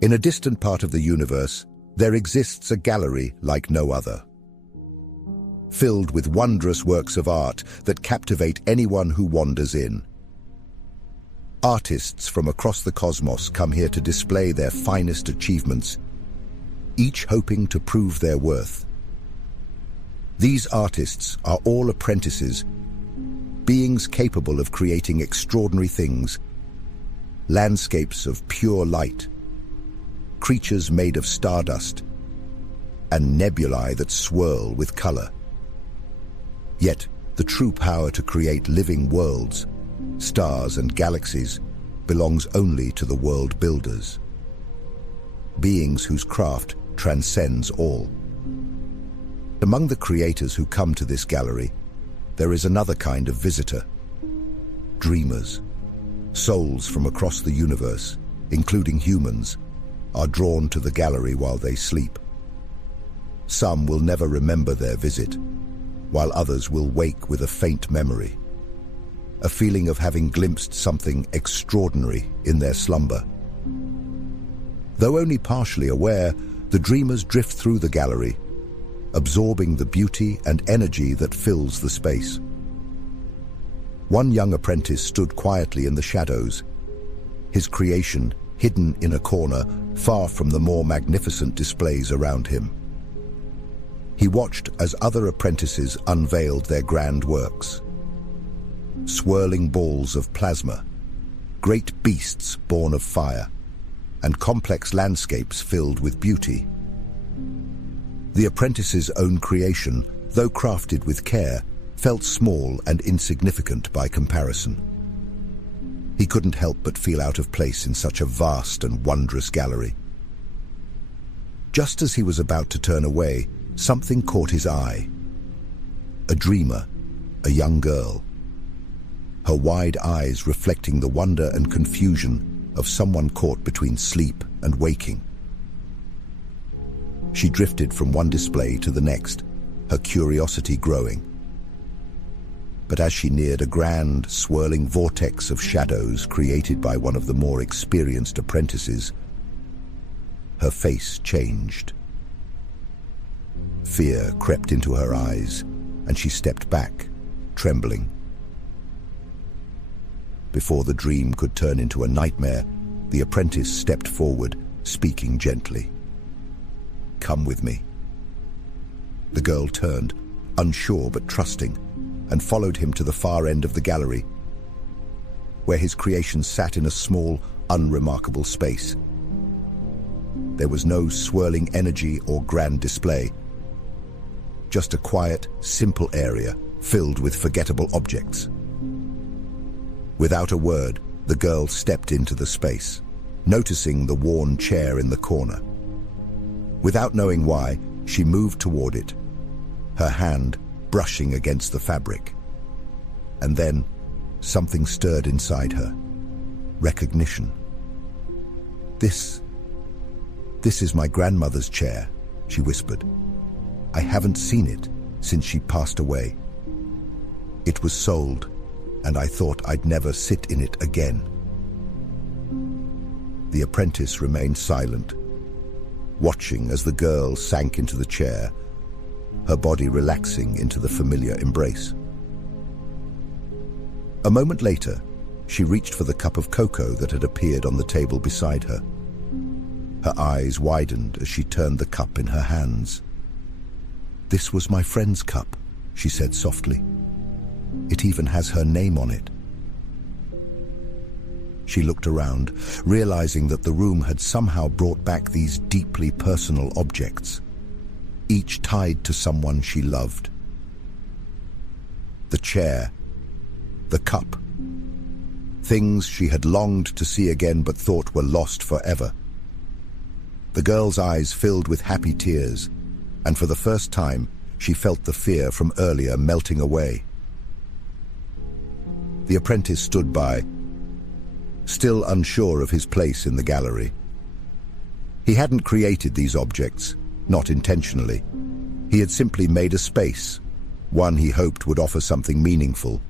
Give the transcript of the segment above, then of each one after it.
In a distant part of the universe, there exists a gallery like no other, filled with wondrous works of art that captivate anyone who wanders in. Artists from across the cosmos come here to display their finest achievements, each hoping to prove their worth. These artists are all apprentices, beings capable of creating extraordinary things, landscapes of pure light, creatures made of stardust, and nebulae that swirl with color. Yet, the true power to create living worlds, stars and galaxies, belongs only to the world builders, beings whose craft transcends all. Among the creators who come to this gallery, there is another kind of visitor: dreamers. Souls from across the universe, including humans, are drawn to the gallery while they sleep. Some will never remember their visit, while others will wake with a faint memory, a feeling of having glimpsed something extraordinary in their slumber. Though only partially aware, the dreamers drift through the gallery, absorbing the beauty and energy that fills the space. One young apprentice stood quietly in the shadows, his creation hidden in a corner far from the more magnificent displays around him. He watched as other apprentices unveiled their grand works. Swirling balls of plasma, great beasts born of fire, and complex landscapes filled with beauty. The apprentice's own creation, though crafted with care, felt small and insignificant by comparison. He couldn't help but feel out of place in such a vast and wondrous gallery. Just as he was about to turn away, something caught his eye. A dreamer, a young girl, her wide eyes reflecting the wonder and confusion of someone caught between sleep and waking. She drifted from one display to the next, her curiosity growing. But as she neared a grand, swirling vortex of shadows created by one of the more experienced apprentices, her face changed. Fear crept into her eyes, and she stepped back, trembling. Before the dream could turn into a nightmare, the apprentice stepped forward, speaking gently. "Come with me." The girl turned, unsure but trusting, and followed him to the far end of the gallery, where his creation sat in a small, unremarkable space. There was no swirling energy or grand display, just a quiet, simple area filled with forgettable objects. Without a word, the girl stepped into the space, noticing the worn chair in the corner. Without knowing why, she moved toward it, her hand brushing against the fabric. And then, something stirred inside her. Recognition. This is my grandmother's chair," she whispered. "I haven't seen it since she passed away. It was sold, and I thought I'd never sit in it again." The apprentice remained silent, watching as the girl sank into the chair, her body relaxing into the familiar embrace. A moment later, she reached for the cup of cocoa that had appeared on the table beside her. Her eyes widened as she turned the cup in her hands. "This was my friend's cup," she said softly. "It even has her name on it." She looked around, realizing that the room had somehow brought back these deeply personal objects, each tied to someone she loved. The chair, the cup, things she had longed to see again but thought were lost forever. The girl's eyes filled with happy tears, and for the first time, she felt the fear from earlier melting away. The apprentice stood by, still unsure of his place in the gallery. He hadn't created these objects, not intentionally. He had simply made a space, one he hoped would offer something meaningful.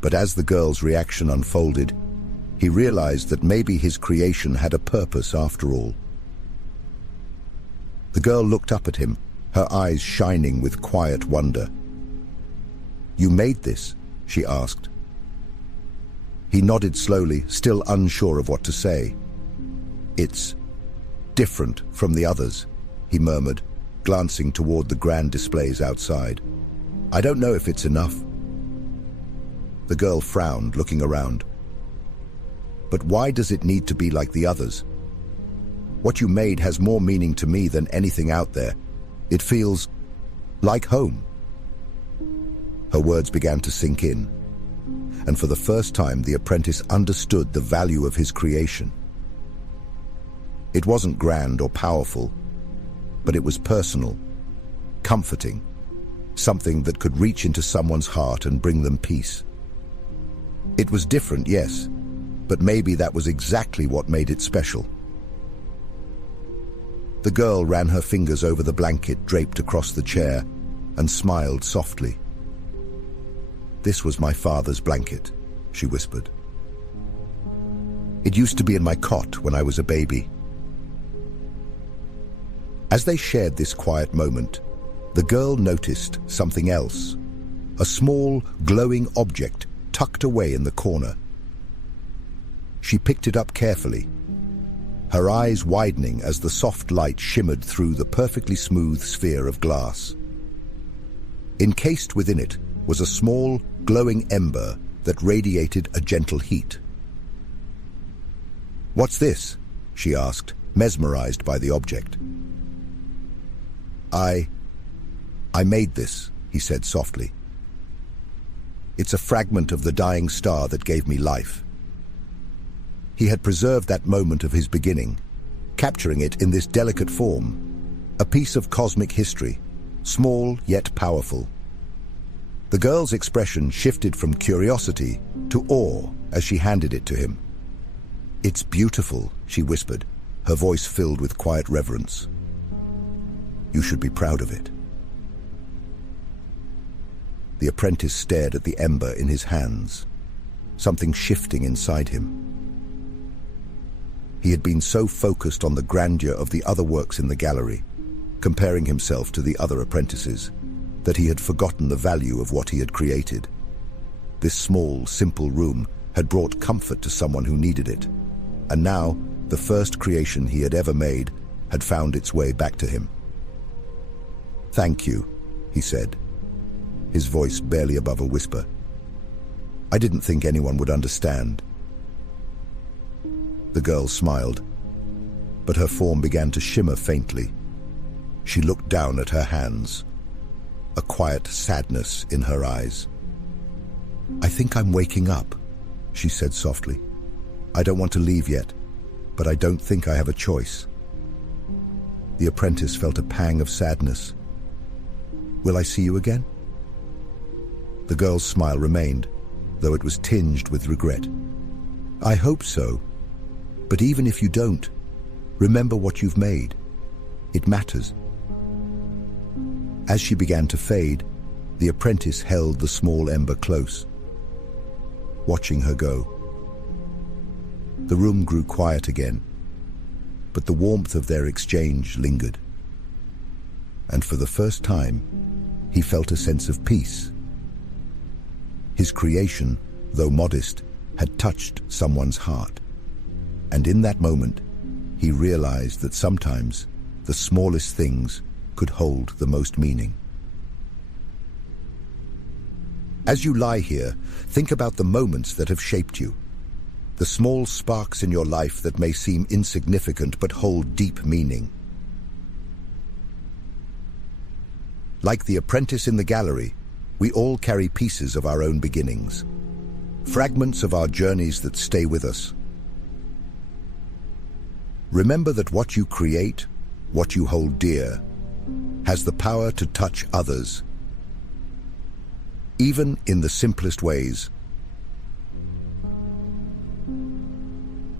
But as the girl's reaction unfolded, he realized that maybe his creation had a purpose after all. The girl looked up at him, her eyes shining with quiet wonder. "You made this?" she asked. He nodded slowly, still unsure of what to say. "It's different from the others," he murmured, glancing toward the grand displays outside. "I don't know if it's enough." The girl frowned, looking around. "But why does it need to be like the others? What you made has more meaning to me than anything out there. It feels like home." Her words began to sink in, and for the first time the apprentice understood the value of his creation. It wasn't grand or powerful, but it was personal, comforting, something that could reach into someone's heart and bring them peace. It was different, yes, but maybe that was exactly what made it special. The girl ran her fingers over the blanket draped across the chair and smiled softly. "This was my father's blanket," she whispered. "It used to be in my cot when I was a baby." As they shared this quiet moment, the girl noticed something else, a small, glowing object tucked away in the corner. She picked it up carefully, her eyes widening as the soft light shimmered through the perfectly smooth sphere of glass. Encased within it was a small, glowing ember that radiated a gentle heat. "What's this?" she asked, mesmerized by the object. I made this," he said softly. "It's a fragment of the dying star that gave me life." He had preserved that moment of his beginning, capturing it in this delicate form, a piece of cosmic history, small yet powerful. The girl's expression shifted from curiosity to awe as she handed it to him. "It's beautiful," she whispered, her voice filled with quiet reverence. "You should be proud of it." The apprentice stared at the ember in his hands, something shifting inside him. He had been so focused on the grandeur of the other works in the gallery, comparing himself to the other apprentices, that he had forgotten the value of what he had created. This small, simple room had brought comfort to someone who needed it, and now the first creation he had ever made had found its way back to him. "Thank you," he said, his voice barely above a whisper. "I didn't think anyone would understand." The girl smiled, but her form began to shimmer faintly. She looked down at her hands, a quiet sadness in her eyes. "I think I'm waking up," she said softly. "I don't want to leave yet, but I don't think I have a choice." The apprentice felt a pang of sadness. "Will I see you again?" The girl's smile remained, though it was tinged with regret. "I hope so, but even if you don't, remember what you've made. It matters." As she began to fade, the apprentice held the small ember close, watching her go. The room grew quiet again, but the warmth of their exchange lingered. And for the first time, he felt a sense of peace. His creation, though modest, had touched someone's heart. And in that moment, he realized that sometimes the smallest things could hold the most meaning. As you lie here, think about the moments that have shaped you, the small sparks in your life that may seem insignificant but hold deep meaning. Like the apprentice in the gallery, we all carry pieces of our own beginnings, fragments of our journeys that stay with us. Remember that what you create, what you hold dear, has the power to touch others, even in the simplest ways.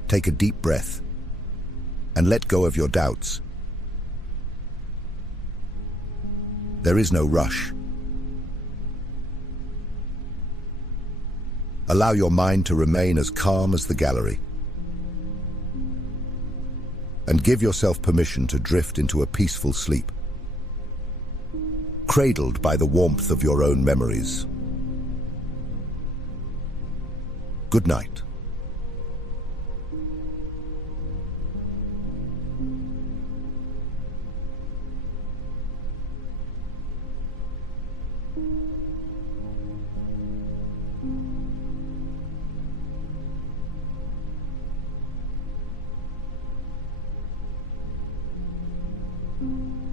Take a deep breath and let go of your doubts. There is no rush. Allow your mind to remain as calm as the gallery. And give yourself permission to drift into a peaceful sleep, cradled by the warmth of your own memories. Good night. Mm-hmm.